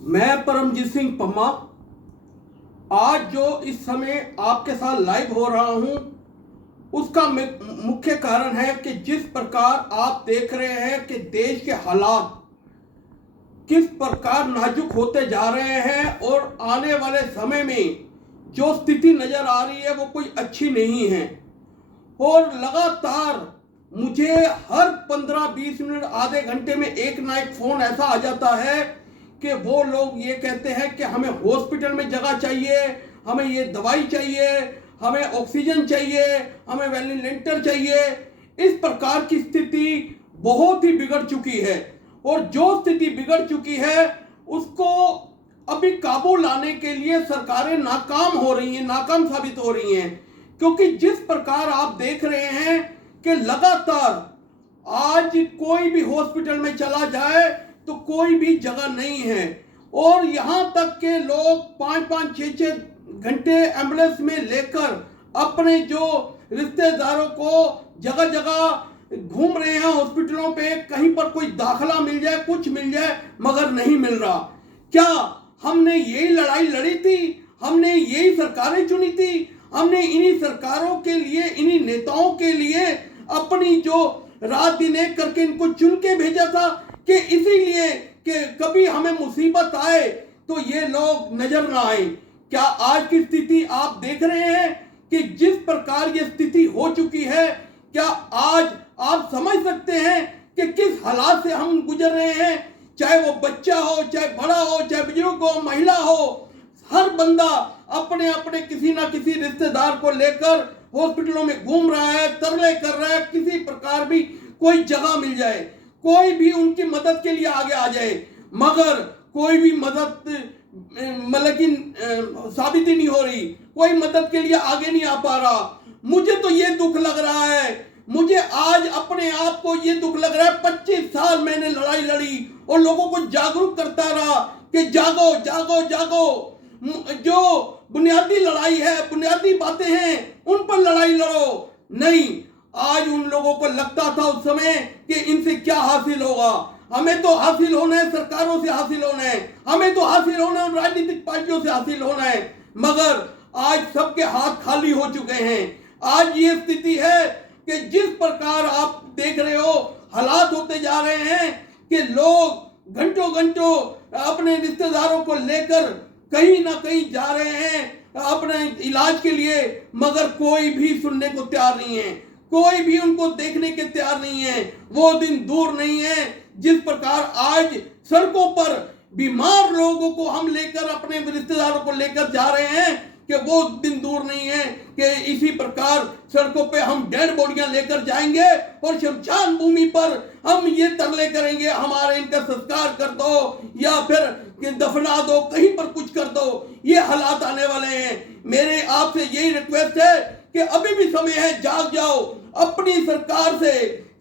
मैं परमजीत सिंह पम्मा आज जो इस समय आपके साथ लाइव हो रहा हूं उसका मुख्य कारण है कि जिस प्रकार आप देख रहे हैं कि देश के हालात किस प्रकार नाजुक होते जा रहे हैं और आने वाले समय में जो स्थिति नजर आ रही है वो कोई अच्छी नहीं है। और लगातार मुझे हर 15-20 मिनट आधे घंटे में एक ना एक फोन ऐसा आ जाता है कि वो लोग ये कहते हैं कि हमें हॉस्पिटल में जगह चाहिए, हमें ये दवाई चाहिए, हमें ऑक्सीजन चाहिए, हमें वेंटिलेटर चाहिए। इस प्रकार की स्थिति बहुत ही बिगड़ चुकी है और जो स्थिति बिगड़ चुकी है उसको अभी काबू लाने के लिए सरकारें नाकाम हो रही हैं, नाकाम साबित हो रही हैं। क्योंकि जिस प्रकार आप देख रहे हैं कि लगातार आज कोई भी हॉस्पिटल में चला जाए तो कोई भी जगह नहीं है और यहां तक के लोग 5-5, 6-6 घंटे एम्बुलेंस में लेकर अपने जो रिश्तेदारों को जगह जगह घूम रहे हैं हॉस्पिटलों पे, कहीं पर कोई दाखिला मिल जाए, कुछ मिल जाए, मगर नहीं मिल रहा। क्या हमने यही लड़ाई लड़ी थी? हमने यही सरकारें चुनी थी? हमने इन्हीं सरकारों के लिए, इन्हीं नेताओं के लिए अपनी जो रात दिन एक करके इनको चुन के भेजा था कि इसीलिए कि कभी हमें मुसीबत आए तो ये लोग नजर ना आए। क्या आज की स्थिति आप देख रहे हैं कि जिस प्रकार ये स्थिति हो चुकी है, क्या आज आप समझ सकते हैं कि किस हालात से हम गुजर रहे हैं? चाहे वो बच्चा हो, चाहे बड़ा हो, चाहे बुजुर्ग हो, महिला हो, हर बंदा अपने अपने किसी ना किसी रिश्तेदार को लेकर हॉस्पिटलों में घूम रहा है, तरले कर रहा है, किसी प्रकार भी कोई जगह मिल जाए, कोई भी उनकी मदद के लिए आगे आ जाए, मगर कोई भी मदद मतलब कि साबित ही नहीं हो रही, कोई मदद के लिए आगे नहीं आ पा रहा। मुझे तो ये दुख लग रहा है, मुझे आज अपने आप को ये दुख लग रहा है। 25 साल मैंने लड़ाई लड़ी और लोगों को जागरूक करता रहा कि जागो जागो जागो, जो बुनियादी लड़ाई है, बुनियादी बातें हैं, उन पर लड़ाई लड़ो। नहीं, आज उन लोगों को लगता था उस समय कि इनसे क्या हासिल होगा, हमें तो हासिल होना है, सरकारों से हासिल होना है, हमें तो हासिल होना है, राजनीतिक पार्टियों से हासिल होना है, मगर आज सबके हाथ खाली हो चुके हैं। आज ये स्थिति है कि जिस प्रकार आप देख रहे हो हालात होते जा रहे हैं कि लोग घंटों घंटों अपने रिश्तेदारों को लेकर कहीं ना कहीं जा रहे हैं अपने इलाज के लिए, मगर कोई भी सुनने को तैयार नहीं है, कोई भी उनको देखने के तैयार नहीं है। वो दिन दूर नहीं है जिस प्रकार आज सड़कों पर बीमार लोगों को हम लेकर, अपने रिश्तेदारों को लेकर जा रहे हैं, कि वो दिन दूर नहीं है कि इसी प्रकार सड़कों पे हम डेड बॉडियां लेकर जाएंगे और शमशान भूमि पर हम ये तरले करेंगे, हमारे इनका संस्कार कर दो या फिर दफना दो, कहीं पर कुछ कर दो। ये हालात आने वाले हैं। मेरे आपसे यही रिक्वेस्ट है कि अभी भी समय है, जाग जाओ। अपनी सरकार से,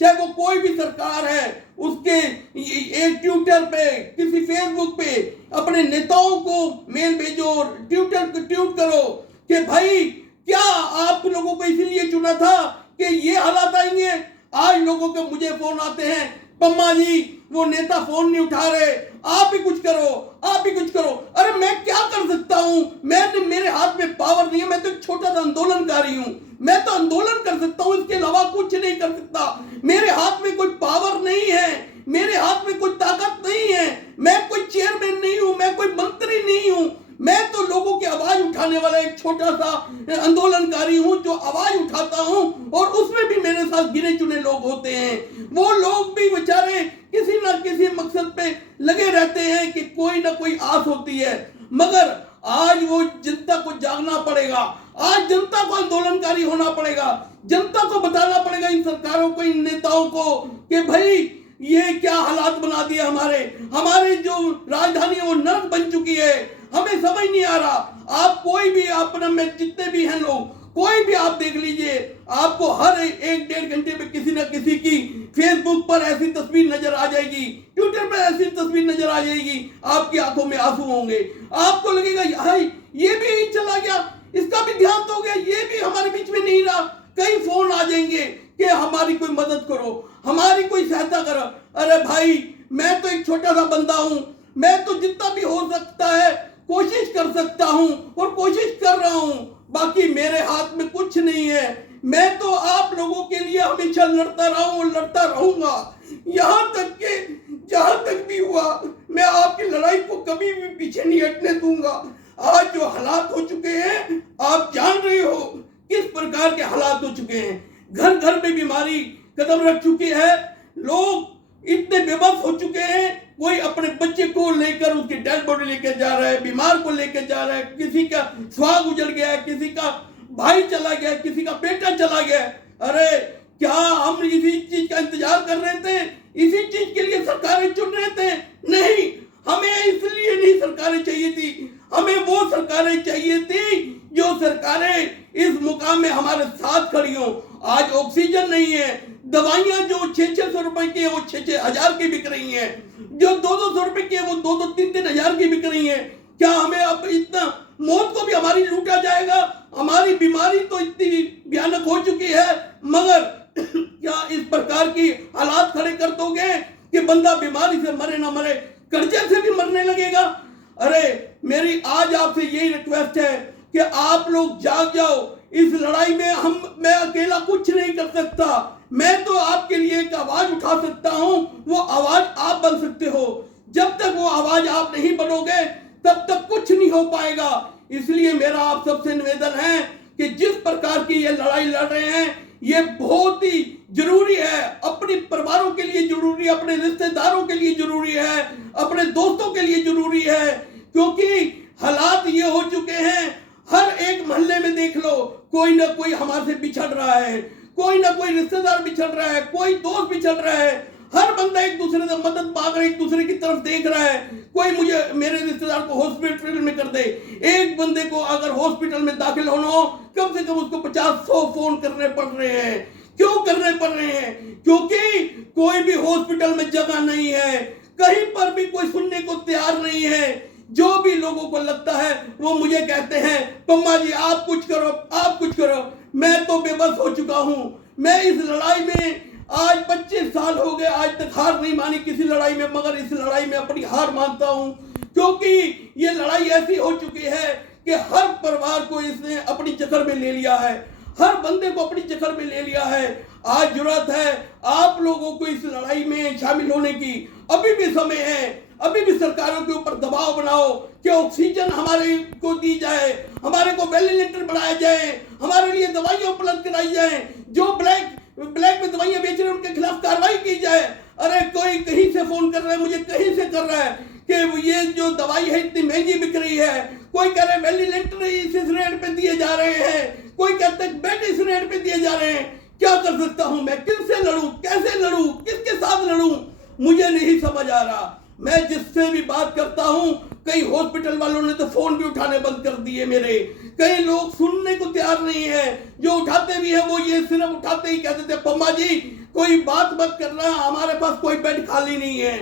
चाहे वो कोई भी सरकार है, उसके एक ट्विटर पे, किसी फेसबुक पे अपने नेताओं को मेल भेजो, ट्वीट करो कि भाई क्या आप लोगों को इसीलिए चुना था कि ये हालात आएंगे। आज लोगों के मुझे फोन आते हैं, पम्मा जी वो नेता फोन नहीं उठा रहे, आप ही कुछ करो, आप ही कुछ करो। अरे मैं क्या कर सकता हूं? मेरे हाथ में पावर नहीं है, मैं तो एक छोटा सा आंदोलनकारी हूं। मैं तो आंदोलन कर सकता हूं, इसके अलावा कुछ नहीं कर सकता। मेरे हाथ में कोई पावर नहीं है, मेरे हाथ में कोई ताकत नहीं है, मैं कोई चेयरमैन नहीं हूं, मैं कोई मंत्री नहीं हूं। मैं तो लोगों की आवाज उठाने वाला एक छोटा सा आंदोलनकारी हूं जो आवाज उठाता हूं, और उसमें भी मेरे साथ गिने चुने लोग होते हैं। वो लोग भी बेचारे किसी ना किसी मकसद पे लगे रहते हैं कि कोई ना कोई आस होती है, मगर आज वो जनता को जागना पड़ेगा, आज जनता को आंदोलनकारी होना पड़ेगा, जनता को बताना पड़ेगा, इन सरकारों को, इन नेताओं को कि भाई ये क्या हालात बना दिए हमारे जो राजधानी है वो नर्क बन चुकी है। हमें समझ नहीं आ रहा। आप कोई भी अपना में जितने भी हैं लोग, कोई भी आप देख लीजिए, आपको हर 1-1.5 घंटे में किसी न किसी की फेसबुक पर ऐसी तस्वीर नजर आ जाएगी, ट्विटर पर ऐसी तस्वीर नजर आ जाएगी, आपकी आंखों में आंसू होंगे। आपको लगेगा ये भी यही चला गया, इसका भी ध्यान हो गया, ये भी हमारे बीच में नहीं रहा। कई फोन आ जाएंगे कि हमारी कोई मदद करो, हमारी कोई सहायता करो। अरे भाई मैं तो एक छोटा सा बंदा हूं, मैं तो जितना भी हो सकता है कोशिश कर सकता हूं और कोशिश कर रहा हूं, बाकी मेरे हाथ में कुछ नहीं है। मैं तो आप लोगों के लिए हमेशा लड़ता रहा हूं और लड़ता रहूंगा, यहां तक कि जहां तक भी हुआ मैं आपकी लड़ाई को कभी भी पीछे नहीं हटने दूंगा। आज जो हालात हो चुके हैं आप जान रहे हो किस प्रकार के हालात हो चुके हैं। घर घर में बीमारी कदम रख चुकी है, लोग इतने बेबस हो चुके हैं, कोई अपने बच्चे को लेकर उसकी डेड बॉडी लेकर जा रहा है, बीमार को लेकर जा रहा है, किसी का सुहाग उजड़ गया है, किसी का भाई चला गया, किसी का बेटा चला गया। अरे क्या हम इसी चीज का इंतजार कर रहे थे? इसी चीज के लिए सरकारें चुन रहे थे? नहीं, हमें इसलिए नहीं सरकारें चाहिए थी, हमें वो सरकारें चाहिए थी जो सरकारें इस मुकाम में हमारे साथ खड़ी हो। आज ऑक्सीजन नहीं है, दवाइयां जो 600-600 रुपए की है वो 6-6 हजार की बिक रही हैं, जो 200-200 रुपए की है वो 2-2, 3-3 हजार की बिक रही हैं। क्या हमें अब इतना मौत को भी हमारी लूटा जाएगा? हमारी बीमारी तो इतनी भयानक हो चुकी है, मगर क्या इस प्रकार की हालात खड़े कर दोगे कि बंदा बीमारी से मरे ना मरे, कर्जे से भी मरने लगेगा? अरे मेरी आज आपसे यही रिक्वेस्ट है कि आप लोग जाग जाओ। इस लड़ाई में मैं अकेला कुछ नहीं कर सकता, मैं तो आपके लिए एक आवाज उठा सकता हूं, वो आवाज आप बन सकते हो। जब तक वो आवाज आप नहीं बनोगे तब तक कुछ नहीं हो पाएगा। इसलिए मेरा आप सबसे निवेदन है कि जिस प्रकार की ये लड़ाई लड़ रहे हैं ये बहुत ही जरूरी है, अपने परिवारों के लिए जरूरी है, अपने रिश्तेदारों के लिए जरूरी है, अपने दोस्तों के लिए जरूरी है, क्योंकि हालात ये हो चुके हैं। हर एक मोहल्ले में देख लो, कोई ना कोई हमारे से बिछड़ रहा है, कोई ना कोई रिश्तेदार बिछड़ रहा है, कोई दोस्त बिछड़ रहा है, हर बंदा एक दूसरे से मदद मांग रहा है, एक दूसरे की तरफ देख रहा है। कोई मुझे मेरे रिश्तेदार को हॉस्पिटल में कर दे, एक बंदे को अगर हॉस्पिटल में दाखिल होना हो कम से कम उसको 50-100 फोन करने पड़ रहे हैं। क्यों करने पड़ रहे हैं? क्योंकि कोई भी हॉस्पिटल में जगह नहीं है, कहीं पर भी कोई सुनने को तैयार नहीं है। जो भी लोगों को लगता है वो मुझे कहते हैं पम्मा जी आप कुछ करो, आप कुछ करो। मैं तो बेबस हो चुका हूं। मैं इस लड़ाई में आज 25 साल हो गए, आज तक हार नहीं मानी किसी लड़ाई में, मगर इस लड़ाई में अपनी हार मानता हूं, क्योंकि ये लड़ाई ऐसी हो चुकी है कि हर परिवार को इसने अपनी जकड़ में ले लिया है, हर बंदे को अपनी जकड़ में ले लिया है। आज जरूरत है आप लोगों को इस लड़ाई में शामिल होने की। अभी भी समय है, अभी भी सरकारों के ऊपर दबाव बनाओ कि ऑक्सीजन हमारे को दी जाए, हमारे को वेंटिलेटर बढ़ाया जाए, हमारे लिए दवाइयां उपलब्ध कराई जाए, जो ब्लैक में दवाइयां बेच रहे हैं उनके खिलाफ कार्रवाई की जाए। अरे कोई कहीं से फोन कर रहा है, मुझे कहीं से कर रहा है कि ये जो दवाई है इतनी महंगी बिक रही है, कोई कह रहे हैं वेंटिलेटर इस रेट पे दिए जा रहे हैं, कोई कहते हैं बेड इस रेट पे दिए जा रहे हैं। क्या कर सकता हूं मैं? किससे लड़ूं, कैसे लड़ूं, किसके साथ लड़ूं? मुझे नहीं समझ आ रहा। मैं जिससे भी बात करता हूं, कई हॉस्पिटल वालों ने तो फोन भी उठाने बंद कर दिए मेरे, कई लोग सुनने को तैयार नहीं है, जो उठाते भी है वो ये सिर्फ उठाते ही कहते थे पम्मा जी कोई बात मत करना, हमारे पास कोई बेड खाली नहीं है।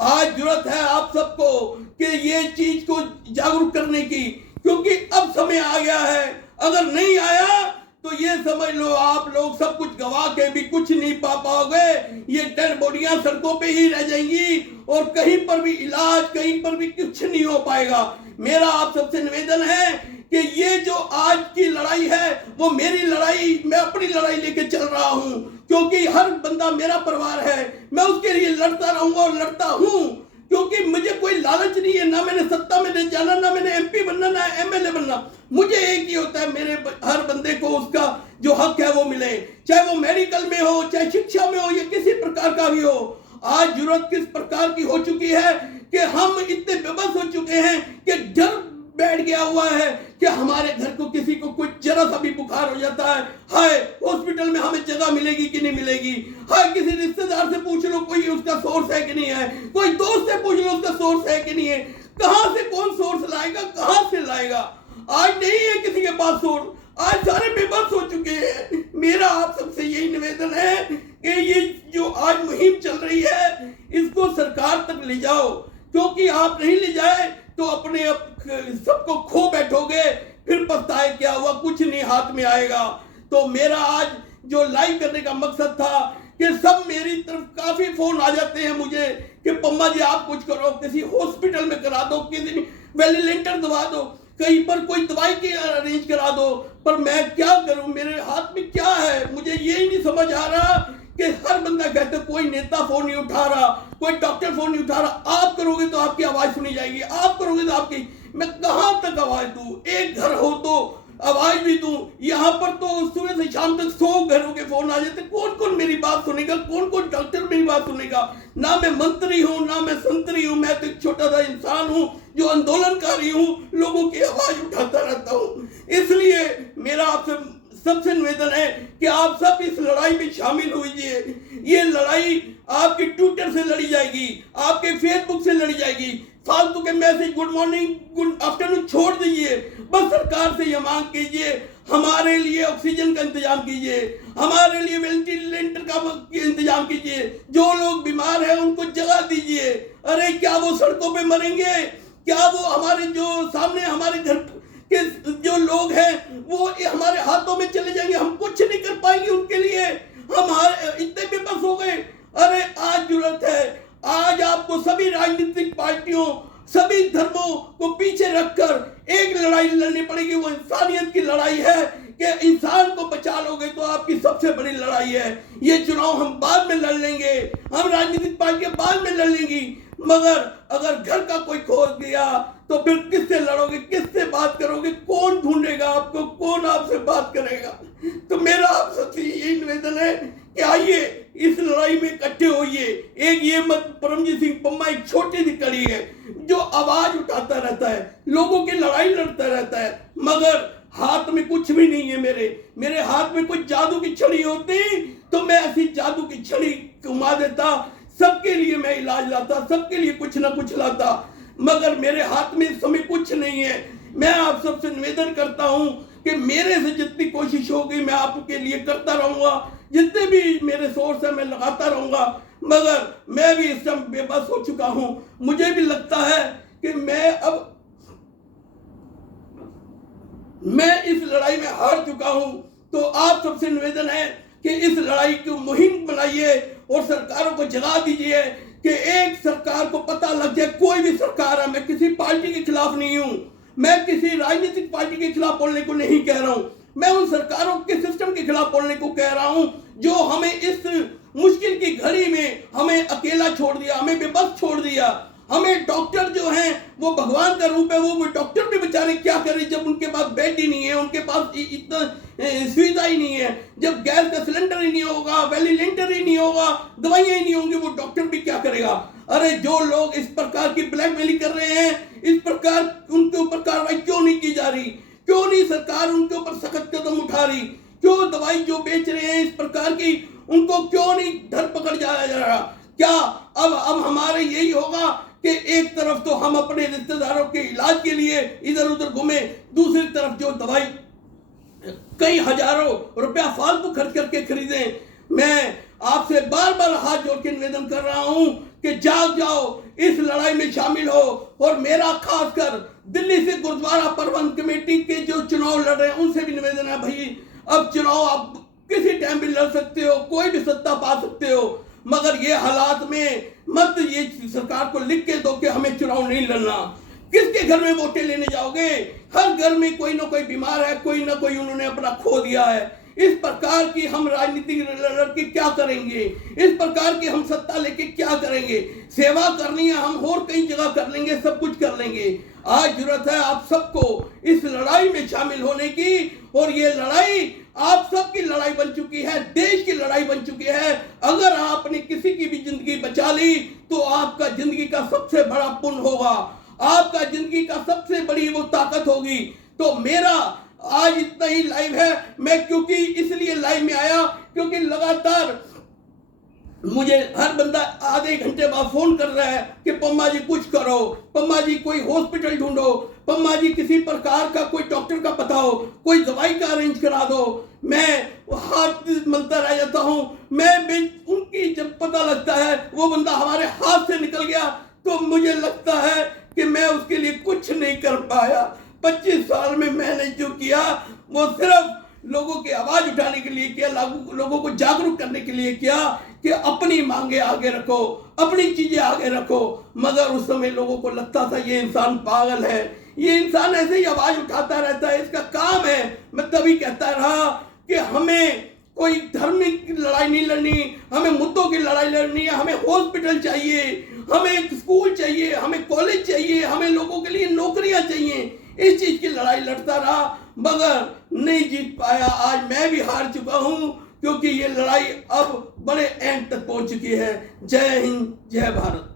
आज जरूरत है आप सबको कि ये चीज को जागरूक करने की, क्योंकि अब समय आ गया है। अगर नहीं आया तो ये समझ लो आप लोग सब कुछ गवा के भी कुछ नहीं पा पाओगे। ये डेड बॉडियां सड़कों पे ही रह जाएंगी और कहीं पर भी इलाज, कहीं पर भी कुछ नहीं हो पाएगा। मेरा आप सबसे निवेदन है कि ये जो आज की लड़ाई है वो मेरी लड़ाई, मैं अपनी लड़ाई लेके चल रहा हूं, क्योंकि हर बंदा मेरा परिवार है। मैं उसके लिए लड़ता रहूंगा और लड़ता हूं, क्योंकि मुझे कोई लालच नहीं है, ना मैंने सत्ता में जाना, ना मैंने एमपी बनना, ना एमएलए बनना। मुझे एक ही होता है, मेरे हर बंदे को उसका जो हक है वो मिले, चाहे वो मेडिकल में हो, चाहे शिक्षा में हो, या किसी प्रकार का भी हो। आज जरूरत किस प्रकार की हो चुकी है कि हम इतने बेबस हो चुके हैं कि डर बैठ गया हुआ है कि हमारे घर को किसी को कुछ जरा सा भी बुखार हो जाता है, हाय हॉस्पिटल में हमें जगह मिलेगी कि नहीं मिलेगी, हाय किसी रिश्तेदार से पूछ लो कोई उसका सोर्स है कि नहीं है, कोई दोस्त से पूछ लो उसका सोर्स है कि नहीं है। कहां से कौन सोर्स लाएगा, कहां से लाएगा? आज नहीं है किसी के पास सोर्स, आज सारे बेबस हो चुके हैं। मेरा आप सबसे यही निवेदन है कि ये जो आज मुहिम चल रही है इसको सरकार तक ले जाओ, क्योंकि आप नहीं ले जाए तो अपने सबको खो बैठोगे, फिर पछताए क्या हुआ, कुछ नहीं हाथ में आएगा। तो मेरा आज जो लाइव करने का मकसद था कि सब मेरी तरफ काफी फोन आ जाते हैं मुझे कि पम्मा जी आप कुछ करो, किसी हॉस्पिटल में करा दो, किसी वेंटिलेटर दवा दो, कहीं पर कोई दवाई की अरेंज करा दो, पर मैं क्या करूं, मेरे हाथ में क्या है, मुझे ये नहीं समझ आ रहा कि हर बंदा कहते कोई नेता फोन नहीं उठा रहा, कोई डॉक्टर फोन नहीं उठा रहा, आप करोगे तो आपकी आवाज सुनी जाएगी, आप करोगे तो आपकी, मैं कहां तक आवाज दूं, एक घर हो तो आवाज भी दूं, यहाँ पर तो सुबह से शाम तक 100 घरों के फोन आ जाते, कौन कौन मेरी बात सुनेगा, कौन कौन डॉक्टर मेरी बात सुनेगा, ना मैं मंत्री हूं ना मैं संतरी हूं, मैं तो एक छोटा सा इंसान हूं जो आंदोलनकारी हूं, लोगों की आवाज उठाता रहता हूं। इसलिए मेरा आपसे सबसे निवेदन है कि आप सब इस लड़ाई में शामिल होइए। ये लड़ाई आपके ट्विटर से लड़ी जाएगी, आपके फेसबुक से लड़ी जाएगी, फालतू के message good morning good afternoon छोड़ दीजिए, बस सरकार से ये मांग कीजिए हमारे लिए ऑक्सीजन का इंतजाम कीजिए, हमारे लिए वेंटिलेटर का इंतजाम कीजिए, जो लोग बीमार हैं उनको जगह दीजिए। अरे क्या वो सड़कों पे मरेंगे, क्या वो हमारे जो सामने हमारे घर के जो लोग हैं वो हमारे हाथों में चले जाएंगे, हम कुछ नहीं कर पाएंगे उनके लिए, हम इतने बेबस हो गए। अरे आज जरूरत है, आज आपको सभी राजनीतिक पार्टियों सभी धर्मों को पीछे रखकर एक लड़ाई लड़नी पड़ेगी, वो इंसानियत की लड़ाई है कि इंसान को बचा लोगे तो आपकी सबसे बड़ी लड़ाई है। ये चुनाव हम बाद में लड़ लेंगे, हम राजनीतिक पार्टियां बाद में लड़ लेंगी, मगर अगर घर का कोई खो गया तो फिर किससे लड़ोगे, किससे बात करोगे, कौन ढूंढेगा आपको, कौन आपसे बात करेगा। तो मेरा आप सबसे यही निवेदन है कि आइए इस लड़ाई में इकट्ठे होइए। एक ये मत परमजीत सिंह पम्मा एक छोटी सी कड़ी है जो आवाज उठाता रहता है, लोगों की लड़ाई लड़ता रहता है, मगर हाथ में कुछ भी नहीं है। मेरे हाथ में कुछ जादू की छड़ी होती तो मैं ऐसी जादू की छड़ी घुमा देता, सबके लिए मैं इलाज लाता, सबके लिए कुछ ना कुछ लाता, मगर मेरे हाथ में इस समय कुछ नहीं है। मैं आप सबसे निवेदन करता हूं कि मेरे से जितनी कोशिश होगी मैं आपके लिए करता रहूंगा, जितने भी मेरे सोर्स है मैं लगाता रहूंगा, मगर मैं भी इस समय बेबस हो चुका हूं। मुझे भी लगता है कि मैं इस लड़ाई में हार चुका हूं। तो आप सबसे निवेदन है कि इस लड़ाई की मुहिम बनाइए और सरकारों को जगा दीजिए कि एक सरकार को पता लग जाए, कोई भी सरकार है, मैं किसी पार्टी के खिलाफ नहीं हूं, मैं किसी राजनीतिक पार्टी के खिलाफ बोलने को नहीं कह रहा हूं, मैं उन सरकारों के सिस्टम के खिलाफ बोलने को कह रहा हूं जो हमें इस मुश्किल की घड़ी में हमें अकेला छोड़ दिया, हमें बेबस छोड़ दिया। हमें डॉक्टर जो हैं वो भगवान का रूप है, वो डॉक्टर भी बेचारे क्या करें जब उनके पास बेड ही नहीं है, उनके पास इतना सुविधा ही नहीं है, जब गैस का सिलेंडर ही नहीं होगा, वेंटिलेटर ही नहीं होगा, दवाइयां ही नहीं होंगी, वो डॉक्टर भी क्या करेगा। अरे जो लोग इस प्रकार की ब्लैकमेलिंग कर रहे हैं, इस प्रकार उनके ऊपर कार्रवाई क्यों नहीं की जा रही, क्यों नहीं सरकार उनके ऊपर सख्त कदम उठा रही, क्यों दवाई जो बेच रहे हैं इस प्रकार की उनको क्यों नहीं धरपकड़ जाया जा रहा। क्या अब हमारे यही होगा कि एक तरफ तो हम अपने रिश्तेदारों के इलाज के लिए इधर उधर घूमे, दूसरी तरफ जो दवाई कई हजारों रुपया फालतू खर्च करके खरीदें। मैं आपसे बार बार हाथ जोड़ के निवेदन कर रहा हूं कि जाग जाओ, इस लड़ाई में शामिल हो। और मेरा खासकर दिल्ली से गुरुद्वारा प्रबंध कमेटी के जो चुनाव लड़ रहे हैं उनसे भी निवेदन है, भाई अब चुनाव आप किसी टाइम भी लड़ सकते हो, कोई भी सत्ता पा सकते हो, मगर ये हालात में मत ये सरकार को लिख के दो कि हमें चुनाव नहीं लड़ना। किसके घर में वोटें लेने जाओगे? हर घर में कोई ना कोई बीमार है, कोई ना कोई उन्होंने अपना खो दिया है। इस प्रकार की हम राजनीति लड़ के क्या करेंगे? इस प्रकार की हम सत्ता लेके क्या करेंगे? सेवा करनी है हम और कई जगह कर लेंगे, सब कुछ कर लेंगे। आज जरूरत है आप सबको इस लड़ाई में शामिल होने की, और ये लड़ाई आप सबकी लड़ाई बन चुकी है, देश की लड़ाई बन चुकी है। अगर आपने किसी की भी जिंदगी बचा ली तो आपका जिंदगी का सबसे बड़ा पुण्य होगा, आपका जिंदगी का सबसे बड़ी वो ताकत होगी। तो मेरा आज इतना ही लाइव है। मैं क्योंकि इसलिए लाइव में आया क्योंकि लगातार मुझे हर बंदा आधे घंटे बाद फोन कर रहा है कि पम्मा जी कुछ करो, पम्मा जी कोई हॉस्पिटल ढूंढो, पम्मा जी किसी प्रकार का कोई डॉक्टर का पता हो, कोई दवाई का अरेंज करा दो। मैं हाथ मलता रह जाता हूं। मैं उनकी जब पता लगता है वो बंदा हमारे हाथ से निकल गया तो मुझे लगता है कि मैं उसके लिए कुछ नहीं कर पाया। 25 साल में मैंने जो किया वो सिर्फ लोगों की आवाज उठाने के लिए किया, लोगों को जागरूक करने के लिए किया कि अपनी मांगे आगे रखो, अपनी चीजें आगे रखो। मगर उस समय लोगों को लगता था ये इंसान पागल है, ये इंसान ऐसे ही आवाज उठाता रहता है, इसका काम है। मैं तभी कहता रहा कि हमें कोई धार्मिक लड़ाई नहीं लड़नी, हमें मुद्दों की लड़ाई लड़नी है। हमें हॉस्पिटल चाहिए, हमें स्कूल चाहिए, हमें कॉलेज चाहिए, हमें लोगों के लिए नौकरियां चाहिए। इस चीज की लड़ाई लड़ता रहा मगर नहीं जीत पाया। आज मैं भी हार चुका हूं क्योंकि ये लड़ाई अब बड़े एंड तक पहुंच चुकी है। जय हिंद, जय भारत।